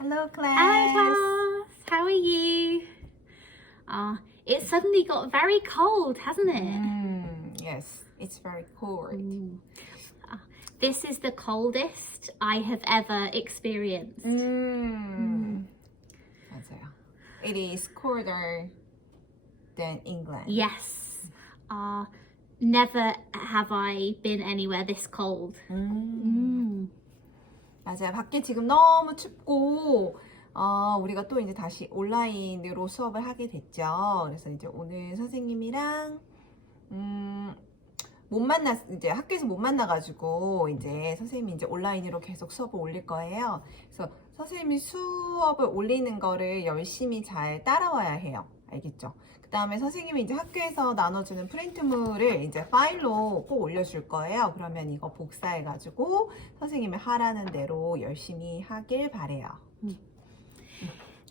Hello, class. Hi class, how are you? It suddenly got very cold, hasn't it? Yes, it's very cold. This is the coldest I have ever experienced. 맞아요. It is colder than England. Yes. Never have I been anywhere this cold. 맞아요. 밖에 지금 너무 춥고 우리가 또 이제 다시 온라인으로 수업을 하게 됐죠. 그래서 이제 오늘 선생님이랑 이제 학교에서 못 만나가지고 이제 선생님이 이제 온라인으로 계속 수업을 올릴 거예요. 그래서 선생님이 수업을 올리는 거를 열심히 잘 따라와야 해요. 알겠죠? 그 다음에 선생님이 이제 학교에서 나눠주는 프린트물을 이제 파일로 꼭 올려줄 거예요. 그러면 이거 복사해가지고 선생님이 하라는 대로 열심히 하길 바래요.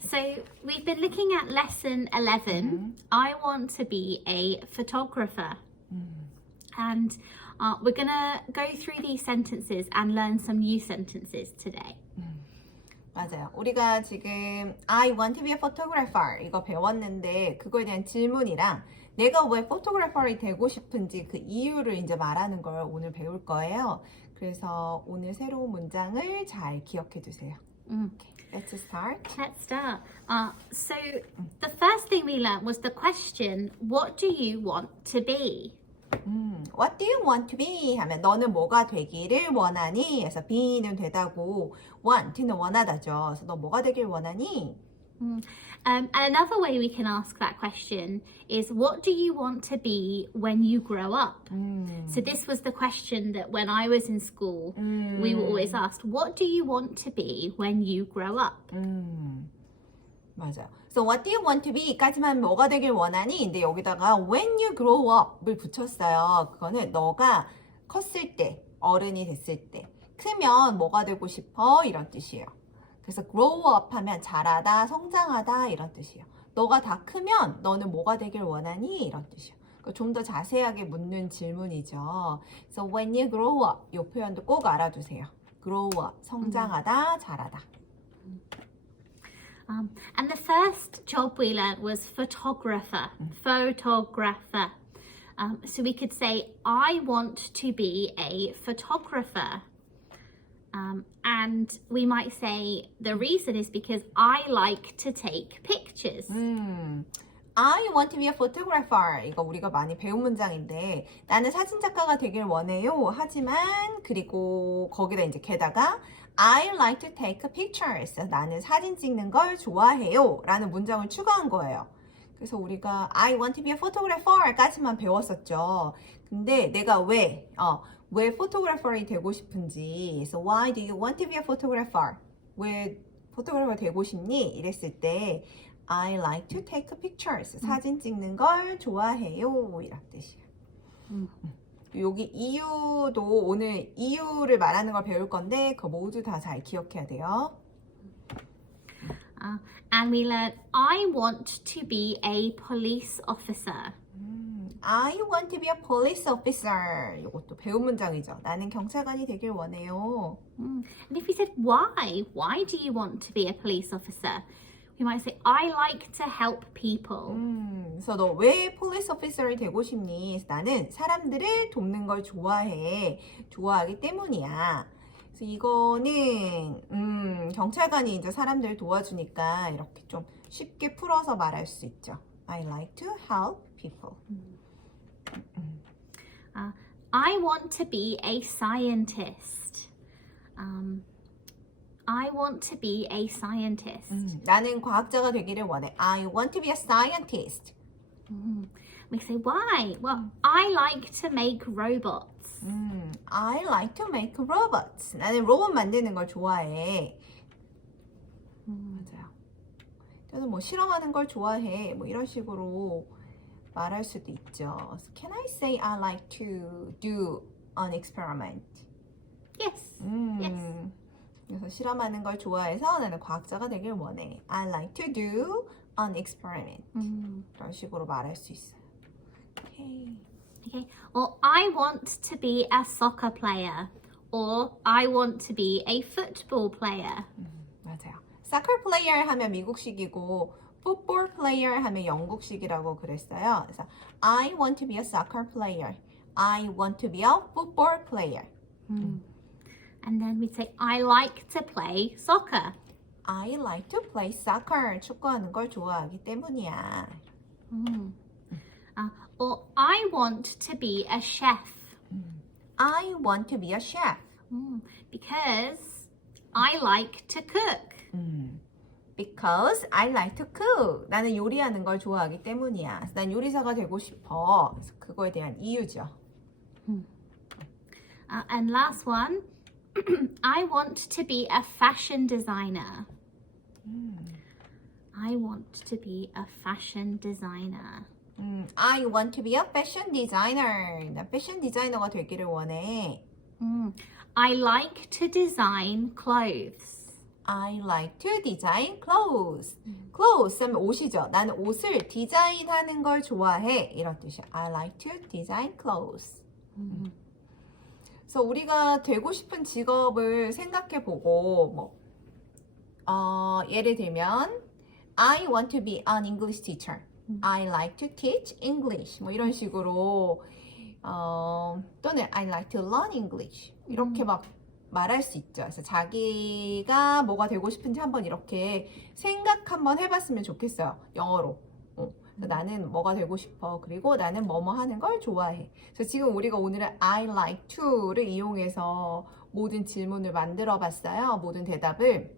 So we've been looking at lesson 11. I want to be a photographer. And we're going to go through these sentences and learn some new sentences today. 맞아요. 우리가 지금 I want to be a photographer 이거 배웠는데 그거에 대한 질문이랑 내가 왜 포토그래퍼이 되고 싶은지 그 이유를 이제 말하는 걸 오늘 배울 거예요. 그래서 오늘 새로운 문장을 잘 기억해 두세요. Okay, let's start. Let's start. So the first thing we learned was the question, what do you want to be? What do you want to be? 하면 너는 뭐가 되기를 원하니? 그래서 be는 되다고 want는 원하다죠. 그래서 너 뭐가 되길 원하니? And another way we can ask that question is, what do you want to be when you grow up? So this was the question that when I was in school, we were always asked, what do you want to be when you grow up? 맞아요. So what do you want to be? 까지만 뭐가 되길 원하니? 근데 여기다가 when you grow up을 붙였어요. 그거는 너가 컸을 때, 어른이 됐을 때, 크면 뭐가 되고 싶어? 이런 뜻이에요. 그래서 grow up 하면 자라다, 성장하다 이런 뜻이에요. 너가 다 크면 너는 뭐가 되길 원하니? 이런 뜻이에요. 좀 더 자세하게 묻는 질문이죠. So when you grow up 이 표현도 꼭 알아두세요. grow up, 성장하다, 자라다. And the first job we learned was photographer. Photographer. So we could say, I want to be a photographer. And we might say the reason is because I like to take pictures. I want to be a photographer. 이거 우리가 많이 배운 문장인데 나는 사진작가가 되길 원해요. 하지만 그리고 거기다 이제 게다가 I like to take pictures. 나는 사진 찍는 걸 좋아해요. 라는 문장을 추가한 거예요. 그래서 우리가 I want to be a photographer 까지만 배웠었죠. 근데 내가 왜 포토그래퍼이 되고 싶은지 So why do you want to be a photographer? 왜 포토그래퍼 되고 싶니? 이랬을 때 I like to take pictures. 사진 찍는 걸 좋아해요. 이런 뜻이에요. 여기 이유도 오늘 이유를 말하는 걸 배울 건데 그거 모두 다 잘 기억해야 돼요. And we learned, I want to be a police officer. I want to be a police officer. 이것도 배운 문장이죠. 나는 경찰관이 되길 원해요. And if we said, why do you want to be a police officer? We might say, I like to help people. 그래서 너 왜 police officer이 되고 싶니? 나는 사람들을 돕는 걸 좋아하기 때문이야. 그래서 이거는 경찰관이 이제 사람들을 도와주니까 이렇게 좀 쉽게 풀어서 말할 수 있죠. I like to help people. I want to be a scientist. I want to be a scientist. 나는 과학자가 되기를 원해. I want to be a scientist. We say, why? Well, I like to make robots. I like to make robots. 나는 로봇 만드는 걸 좋아해. 맞아요. 저는 뭐 실험하는 걸 좋아해. 뭐 이런 식으로 말할 수도 있죠. So can I say I like to do an experiment? Yes. Yes. 그래서 실험하는 걸 좋아해서 나는 과학자가 되길 원해. I like to do an experiment. 이런 식으로 말할 수 있어요. Okay. Or I want to be a soccer player. Or I want to be a football player. 맞아요. soccer player 하면 미국식이고 football player 하면 영국식이라고 그랬어요. 그래서 I want to be a soccer player. I want to be a football player. And then we'd say, I like to play soccer. I like to play soccer. 축구하는 걸 좋아하기 때문이야. Or I want to be a chef. I want to be a chef. Because I like to cook. Because I like to cook. 나는 요리하는 걸 좋아하기 때문이야. 그래서 난 요리사가 되고 싶어. 그래서 그거에 대한 이유죠. And last one, I want to be a fashion designer. I want to be a fashion designer. I want to be a fashion designer. 나 패션 디자이너가 되기를 원해. I like to design clothes. I like to design clothes. clothes 하면 옷이죠. 나는 옷을 디자인하는 걸 좋아해. 이런 뜻이야. I like to design clothes. 그래서 우리가 되고 싶은 직업을 생각해보고 예를 들면 I want to be an English teacher. I like to teach English. 뭐 이런 식으로 또는 I like to learn English. 이렇게 막 말할 수 있죠. 그래서 자기가 뭐가 되고 싶은지 한번 이렇게 생각 한번 해봤으면 좋겠어요. 영어로. 그래서 나는 뭐가 되고 싶어. 그리고 나는 뭐뭐 하는 걸 좋아해. 그래서 지금 우리가 오늘은 I like to를 이용해서 모든 질문을 만들어 봤어요. 모든 대답을.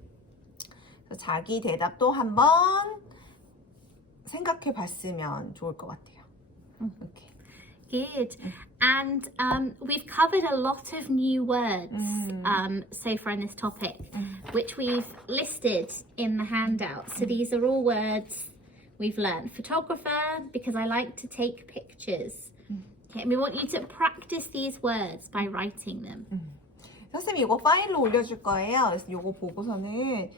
그래서 자기 대답도 한번 생각해 봤으면 좋을 것 같아요. 이렇게. Good. And we've covered a lot of new words so far in this topic, which we've listed in the handout. So these are all words we've learned. Photographer, because I like to take pictures. Okay, and we want you to practice these words by writing them. 선생님이 이거 파일로 올려줄 거예요. 그래서 이거 보고서는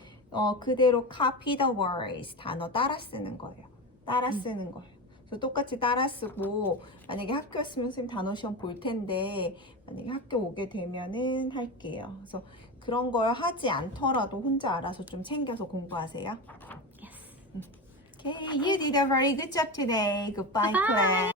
그대로 copy the words, 단어 따라 쓰는 거예요. 따라 쓰는 거예요. 그래서 똑같이 따라 쓰고 만약에 학교였으면 선생님 단어 시험 볼 텐데 만약에 학교 오게 되면은 할게요. 그래서 그런 걸 하지 않더라도 혼자 알아서 좀 챙겨서 공부하세요. Yes. Okay, you did a very good job today. Goodbye, Bye. class.